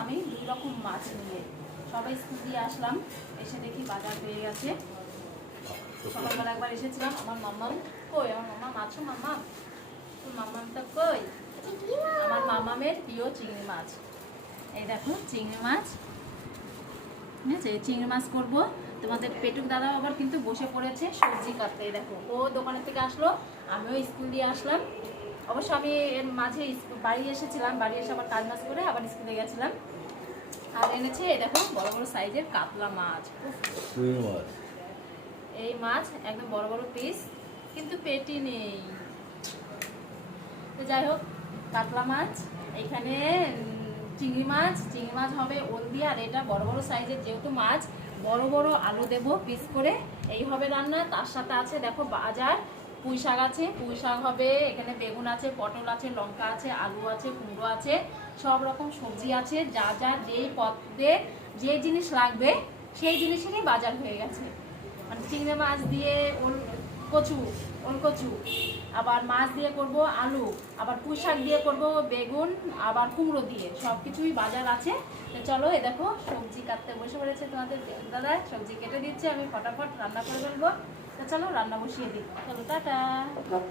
আমি 2 রকম মাছ নিয়ে সবাই স্কুল দিয়ে আসলাম, এসে দেখি বাজার হয়ে গেছে। সকালবেলা একবার এসেছিলাম, আমার মাম্মাম কই, আমার মাম্মাম আছো, মাম্মাম তোর মাম্মামটা কই? আমার মাম্মামের প্রিয় চিংড়ি মাছ। এই দেখো চিংড়ি মাছ, ঠিক আছে, চিংড়ি মাছ করবো। তোমাদের পেটুক দাদা আবার কিন্তু বসে পড়েছে সবজি কাটতে। এই দেখো ও দোকানের থেকে আসলো, আমিও স্কুল দিয়ে আসলাম। অবশ্য আমি এর মাঝে বাড়ি এসেছিলাম, বাড়ি এসে আবার কাজ মাছ করে আবার স্কুলে গেছিলাম। আর এনেছে এই দেখো বড় বড় সাইজের কাতলা মাছ। এই মাছ একদম বড় বড় পিস, কিন্তু পেটি নেই। তো যাই হোক, কাতলা মাছ, এখানে চিংড়ি মাছ হবে ওল দিয়ে। আর এটা বড় বড় সাইজের যেহেতু মাছ, বড় বড় আলু দেব পিস করে, এই হবে রান্না। তার সাথে আছে দেখো বাজার, পুঁই শাক আছে, পুঁই শাক হবে, এখানে বেগুন আছে, পটল আছে, লঙ্কা আছে, আলু আছে, কুমড়ো আছে, সব রকম সবজি আছে। যা যা যেই পদে যে জিনিস লাগবে সেই জিনিসেরই বাজার হয়ে গেছে। মানে চিংড়ি মাছ দিয়ে ওল কচু, আবার মাছ দিয়ে করব আলু, আবার পুঁই শাক দিয়ে করব বেগুন, আবার কুমড়ো দিয়ে, সব কিছুই বাজার আছে। তো চলো, এ দেখো সবজি কাটতে বসে পড়েছে তোমাদের দাদা, সবজি কেটে দিচ্ছে, আমি ফটাফট রান্না করে ফেলবো। তো চলো রান্না বসিয়ে দিই, চলো টাটা।